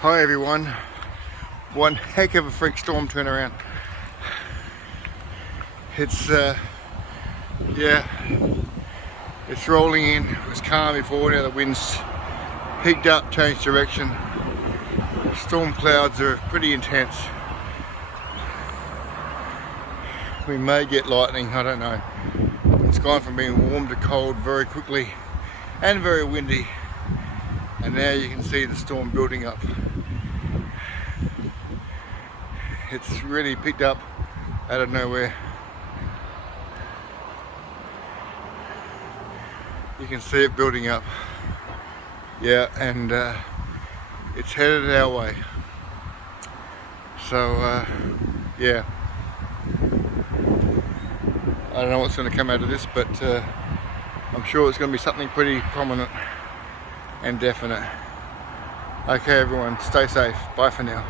Hi everyone, one heck of a freak storm turnaround. It's it's rolling in. It was calm before, now the wind's picked up, changed direction. Storm clouds are pretty intense. We may get lightning, I don't know. It's gone from being warm to cold very quickly and very windy, and now you can see the storm building up. It's really picked up out of nowhere. You can see it building up. Yeah, and it's headed our way. So yeah, I don't know what's going to come out of this, but I'm sure it's going to be something pretty prominent and definite. Okay everyone, stay safe. Bye for now.